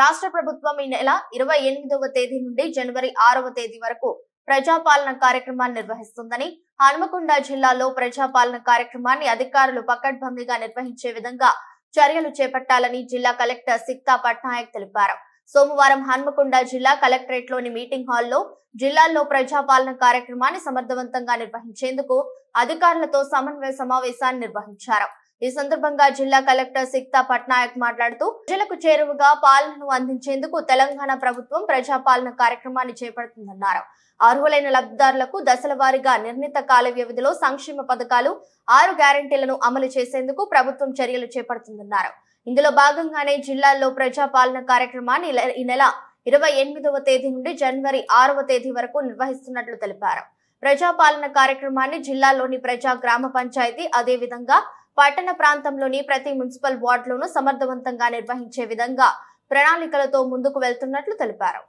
రాష్ట్ర ప్రభుత్వం ఈ నెల 28వ తేదీ నుండి జనవరి 6వ తేదీ వరకు ప్రజాపాలన కార్యక్రమాన్ని నిర్వహిస్తుందని, హన్మకొండ జిల్లాలో ప్రజాపాలన కార్యక్రమాన్ని అధికారులు పకడ్బందీగా నిర్వహించే విధంగా చర్యలు చేపట్టాలని జిల్లా కలెక్టర్ సిక్తా పట్నాయక్ తెలిపారు. సోమవారం హన్మకొండ జిల్లా కలెక్టరేట్ లోని మీటింగ్ హాల్లో జిల్లాలో ప్రజాపాలన కార్యక్రమాన్ని సమర్థవంతంగా నిర్వహించేందుకు అధికారులతో సమన్వయ సమావేశాన్ని నిర్వహించారు. ఈ సందర్భంగా జిల్లా కలెక్టర్ సిక్తా పట్నాయక్ మాట్లాడుతూ ప్రజలకు చేరువగా పాలనను అందించేందుకు తెలంగాణ ప్రభుత్వం ప్రజాపాలన కార్యక్రమాన్ని చేపడుతుందన్నారు. అర్హులైన లబ్ధిదారులకు దశల వారీగా నిర్ణీత కాల వ్యవధిలో సంక్షేమ పథకాలు 6 గ్యారెంటీలను అమలు చేసేందుకు ప్రభుత్వం చర్యలు చేపడుతుందన్నారు. ఇందులో భాగంగానే జిల్లాల్లో ప్రజాపాలన కార్యక్రమాన్ని ఈ నెల 28వ తేదీ నుండి జనవరి 6వ తేదీ వరకు నిర్వహిస్తున్నట్లు తెలిపారు. ప్రజాపాలన కార్యక్రమాన్ని జిల్లాలోని ప్రజా గ్రామ పంచాయతీ అదేవిధంగా పట్టణ ప్రాంతంలోని ప్రతి మున్సిపల్ వార్డులోనూ సమర్థవంతంగా నిర్వహించే విధంగా ప్రణాళికలతో ముందుకు వెళ్తున్నట్లు తెలిపారు.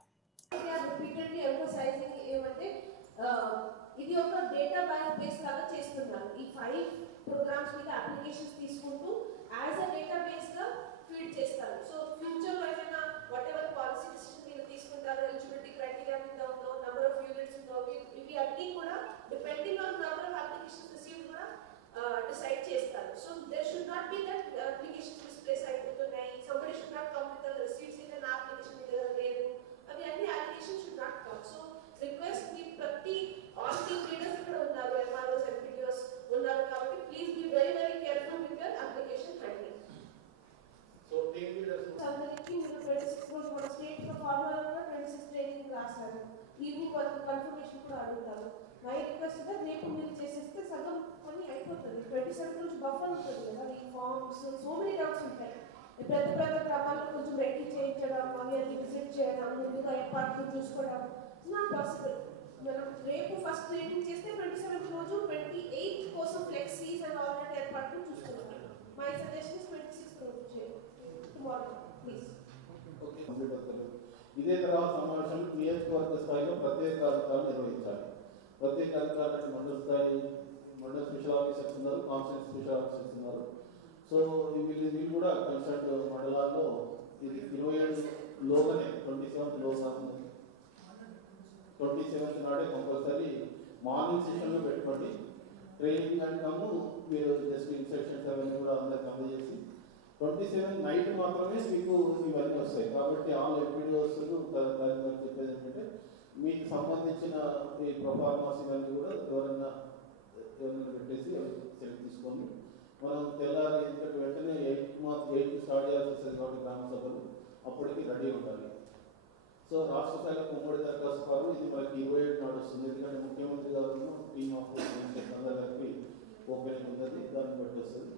ఇది ఒక డేటా బేస్ లాగా చేస్తున్నారు. ఈ 5 ప్రోగ్రామ్స్ మీద అప్లికేషన్స్ తీసుకుంటూ యాజ్ అ డేటా బేస్ గా ఫీడ్ చేస్తారు. సో ఫ్యూచర్ లో ఏమైనా వాట్ ఎవర్ పాలసీ డిసిషన్ మీరు తీసుకుంటారో, ఎలిజిబిలిటీ క్రైటీరియా మీద ఉందో, నెంబర్ ఆఫ్ యూనిట్స్ ఉందో, ఇవి అన్ని కూడా depending on number of applications received కూడా డిసైడ్ చేస్తారు. So there should not be that applications misplace అయిపోతున్నాయి, somebody should not come with the receives in నా అప్లికేషన్ మీ దగ్గర లేదు, అవి అన్ని application should not come. So request మీ ప్రతి ఆల్ టీమ్ లీడర్స్ ఇక్కడ ఉన్నారు, ఎంఆర్ఓస్, ఎంపీడీఓస్ ఉన్నారు కాబట్టి please be very very careful with your application handling. So team leaders అందరికీ మీరు 26 రోజు మన స్టేట్ లో ఫార్మర్ కూడా 26 ట్రైనింగ్ రాస్తారు. ఈవినింగ్ వరకు కన్ఫర్మేషన్ కూడా అడుగుతారు. మై రిక్వెస్ట్ గా రేపు మీరు చేసేస్తే సగం పని అయిపోతుంది. 27 రోజు బఫర్ ఉంటుంది కదా, ఈ ఫార్మ్స్ సో మెనీ డౌట్స్ ఉంటాయి. పెద్ద పెద్ద క్రమాల్లో కొంచెం రెడీ చేయించడం, అవి విజిట్ చేయడం, ముందుగా ఏర్పాట్లు చూసుకోవడం నాట్ పాసిబుల్. మనం రేపు ఫస్ట్ ట్రైనింగ్ చేస్తే 27 రోజు 28 కోసం ఫ్లెక్సీస్ అండ్ ఆల్రెడీ ఏర్పాట్లు చూసుకున్నాం. మై సజెషన్స్ 26 రోజు చేయండి టుమారో ప్లీజ్. ఇదే తర్వాత సమావేశం నియోజకవర్గ స్థాయిలో ప్రత్యేక అధికారులు నిర్వహించాలి. ప్రత్యేక అధికారులు మండల స్థాయి, మండల స్పెషల్ ఆఫీసర్స్ ఉన్నారు, కాన్స్టిట్యూన్సీ స్పెషల్ ఆఫీసర్స్ ఉన్నారు. సో వీళ్ళు కూడా కన్సల్ట్ మండలాల్లో ఇది 27 లోగానే 27th లోగా 27th నాడే కంపల్సరీ మార్నింగ్ సెషన్లో పెట్టుకోండి. ట్రైనింగ్ అంటాము, మీరు జస్ట్ ఇన్స్ట్రక్షన్స్ అవన్నీ కూడా అందరికి అందజేసి 27 నైట్ మాత్రమే మీకు ఇవన్నీ వస్తాయి. కాబట్టి ఆల్ ఎంపీడీఓస్ చెప్పేది ఏంటంటే మీకు సంబంధించిన ఈ ప్రొఫార్మాస్ ఇవన్నీ కూడా ఎవరైనా పెట్టేసి సెలెక్ట్ తీసుకొని మనం తెల్లారి ఎందుకంటే వెంటనే 8 స్టార్ట్ చేయాల్సి వస్తుంది కాబట్టి గ్రామ సభలు అప్పటికి రెడీ ఉండాలి. సో రాష్ట్ర స్థాయిలో ఉమ్మడి దరఖాస్తు ఫారం ఇది మనకి 27 నాడు వస్తుంది. ఎందుకంటే ముఖ్యమంత్రి గారు టీమ్ ఆఫ్ అందరికీ ఓపెనింగ్ ఉన్నది, దాన్ని బట్టి వస్తుంది.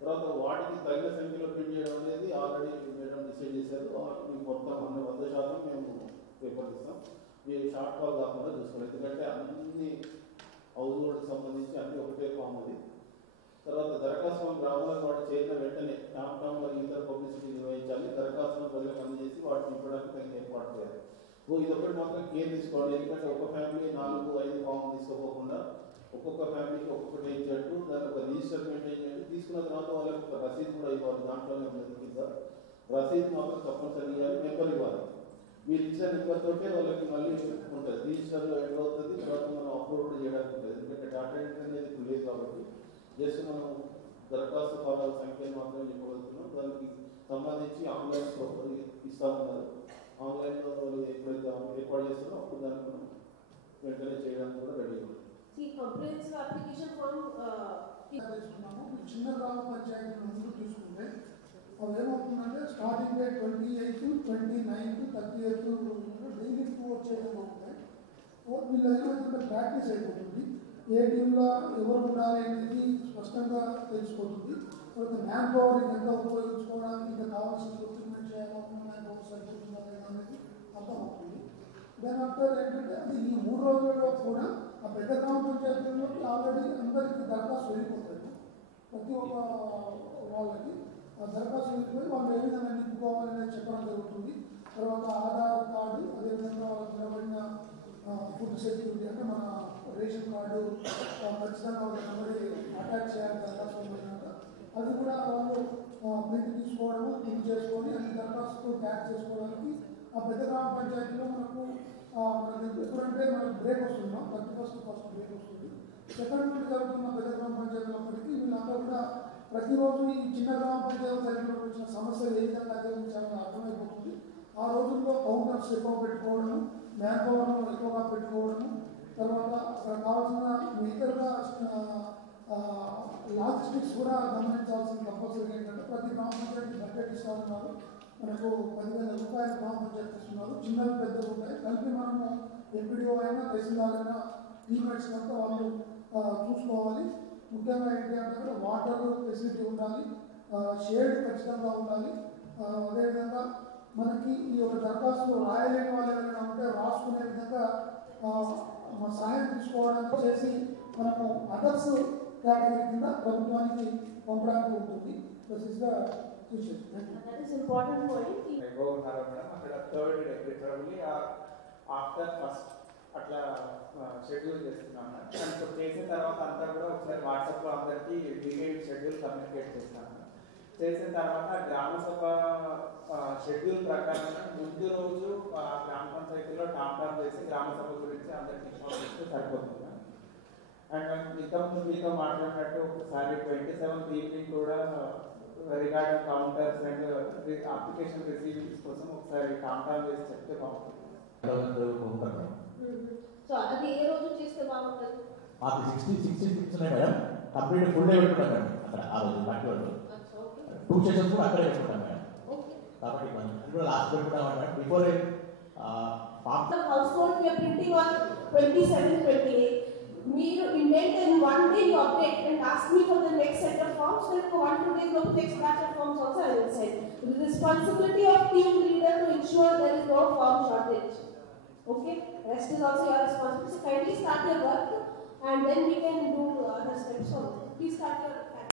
తర్వాత వాటికి తగిన సంఖ్యలో ప్రింట్ చేయడం అనేది ఆల్రెడీ మేడం డిసైడ్ చేశారు. మీకు మొత్తం 100% మేము పేపర్ ఇస్తాం. మీరు షార్ట్ ఫాల్ కాకుండా చూసుకోవాలి. ఎందుకంటే అన్ని హౌస్ హోల్డ్కి సంబంధించి అన్ని ఒకటే ఫామ్ అది. తర్వాత దరఖాస్తు గ్రామాలకు వాటి చేరిన వెంటనే టామ్ మరియు ఇతర పబ్లిసిటీ నిర్వహించాలి. దరఖాస్తులను ప్రజలకు అందజేసి వాటిని ఇవ్వడానికి తగిన ఏర్పాటు చేయాలి. ఇదొకటి మాత్రం కేర్ తీసుకోవాలి. ఎందుకంటే ఒక ఫ్యామిలీ 4-5 ఫామ్ తీసుకోకుండా ఒక్కొక్క ఫ్యామిలీకి ఒక్కొక్కటి ఇచ్చేట్టు దానికి ఒక రిజిస్టర్ మెయింటైన్ చేయండి. తీసుకున్న తర్వాత వాళ్ళకి ఒక రసీదు కూడా ఇవ్వాలి. దాంట్లోనే ఉన్నది కింద రసీదు మాత్రం తప్పనిసరి ఇవ్వాలి, నెంబర్ ఇవ్వాలి. మీరు ఇచ్చిన నెంబర్ తోటే వాళ్ళకి మళ్ళీ ఉంటుంది, రిజిస్టర్లో ఎంటర్ అవుతుంది. తర్వాత మనం అప్లోడ్ కూడా చేయడానికి ఉంటుంది. ఎందుకంటే డాటా ఎంట్రీ అనేది ఇప్పుడు లేదు కాబట్టి జస్ట్ మనం దరఖాస్తు ఫారాల సంఖ్యను మాత్రమే చెప్పగలుగుతున్నాం. దానికి సంబంధించి ఆన్లైన్ ఇస్తా ఉన్నారు. ఆన్లైన్లో ఎప్పుడైతే ఏర్పాటు చేస్తారో అప్పుడు దాన్ని మనం వెంటనే చేయడానికి కూడా రెడీ ఉంది. చిన్న గ్రామ పంచాయతీ ముందు చూసుకుంటే అవి ఏమవుతుందంటే స్టార్టింగ్ డేట్ 28, 29, 30 డైలీ రిపోర్ట్ చేయడం ఉంటాయి. వీళ్ళు ఏమైతుందంటే ప్రాక్టీస్ అయిపోతుంది. ఏ టీంలో ఎవరు ఉండాలి అనేది స్పష్టంగా తెలిసిపోతుంది. తర్వాత మ్యాన్ పవర్ ఎంత ఉపయోగించుకోవడానికి ఇంకా కావాల్సిన రిక్రూట్మెంట్ చేయాలన్నా మ్యాన్ పవర్ సరిపోతుందా లేదా అనేది అర్థమవుతుంది. దాని ఆఫ్టర్ ఏంటంటే అది ఈ 3 రోజులలో కూడా ఆ పెద్ద గ్రామ పంచాయతీలోకి ఆల్రెడీ అందరికీ దరఖాస్తు వెళ్ళిపోతాయి. ప్రతి ఒక్క వాళ్ళకి ఆ దరఖాస్తు వెళ్ళిపోయి వాళ్ళు ఏ విధంగా నింపుకోవాలనేది చెప్పడం జరుగుతుంది. తర్వాత ఆధార్ కార్డు, అదేవిధంగా వాళ్ళకి నిలబడిన ఫుడ్ సెక్యూరిటీ అంటే మన రేషన్ కార్డు ఖచ్చితంగా వాళ్ళ నెంబర్ అటాచ్ చేయాలి దరఖాస్తు. అది కూడా వాళ్ళు ప్రింట్ తీసుకోవడము, ప్రింట్ చేసుకొని అన్ని దరఖాస్తు క్యాచ్ చేసుకోవడానికి ఆ పెద్ద గ్రామ పంచాయతీలో మనకు మనకి ఎప్పుడంటే మనకు బ్రేక్ వస్తున్నాం 31st ఫస్ట్ బ్రేక్ వస్తుంది. సెకండ్ నుండి జరుగుతున్న పెద్ద గ్రామ పంచాయతీలప్పటికీ వీళ్ళంతా కూడా ప్రతిరోజు ఈ చిన్న గ్రామ పంచాయతీ సైడ్లో వచ్చిన సమస్యలు ఏ విధంగా అధిగమించాలని అర్థమైపోతుంది. ఆ రోజుల్లో కౌంటర్స్ ఎక్కువ పెట్టుకోవడము, మ్యాన్ పవర్ను ఎక్కువగా పెట్టుకోవడము, తర్వాత అక్కడ కావాల్సిన ఇతరుగా లాజిస్టిక్స్ కూడా గమనించాల్సిన కంపల్సరీ ఏంటంటే ప్రతి గ్రామ పంచాయతీ బడ్జెట్ ఇస్తూ ఉన్నారు. మనకు 10,000 రూపాయలు గ్రామ పంచాయతీ ఇస్తున్నారు. చిన్నవి పెద్దలు ఉంటాయి కలిపి మనము ఎంపీడీఓ అయినా తహసీల్దార్ అయినా టీమేట్స్ అంతా వాళ్ళు చూసుకోవాలి. ముఖ్యంగా ఏంటి అంటే వాటర్ ఫెసిలిటీ ఉండాలి, షేడ్ ఖచ్చితంగా ఉండాలి. అదేవిధంగా మనకి ఈ యొక్క దరఖాస్తు రాయలేని వాళ్ళు ఏమైనా ఉంటే రాసుకునే విధంగా సహాయం తీసుకోవడానికి చేసి మనము అదర్స్ కేటగిరీ కింద ప్రభుత్వానికి పంపడానికి ఉంటుంది. That is important point. అక్కడ third day preferably after first అట్లా షెడ్యూల్ చేస్తున్నాం. అండ్ చేసిన తర్వాత అంతా కూడా ఒకసారి వాట్సాప్లో అందరికీ డీటెయిల్ షెడ్యూల్ కమ్యూనికేట్ చేస్తాను. చేసిన తర్వాత గ్రామ సభ షెడ్యూల్ ప్రకారం ముందు రోజు గ్రామ పంచాయతీలో టామ్ చేసి గ్రామ సభ గురించి అందరికీ ఇన్ఫార్మ్ చేస్తే సరిపోతుంది. అండ్ మీతో మాట్లాడినట్టు ఒకసారి 27th ఈవినింగ్ కూడా రిగార్డింగ్ కౌంటర్స్ అండ్ అప్లికేషన్ రిసీవింగ్స్ కోసం ఒకసారి టామ్ చేసి చెప్తే బాగుంటుంది. సో అది ఏ రోజు చేస్తే బాగుంటుంది? మాకు 16 మేడం కంప్లీట్ ఫుల్ డే పెట్టుకుంటాం మేడం అక్కడ ఆ రోజు పార్టీ వాళ్ళు 2 సెషన్స్ కూడా అక్కడే పెట్టుకుంటాం మేడం. కాబట్టి అందులో లాస్ట్ పెట్టుకుంటాం madam. Before household we are printing on 27, 28. మీరు indent in one day you update and ask me for the next set of forms. Then for 1-2 days the next batch of forms also I will send. The responsibility of team leader to ensure there is no form shortage. Okay, rest is also your responsibility. So kindly start your work and then we can do other steps. So please start your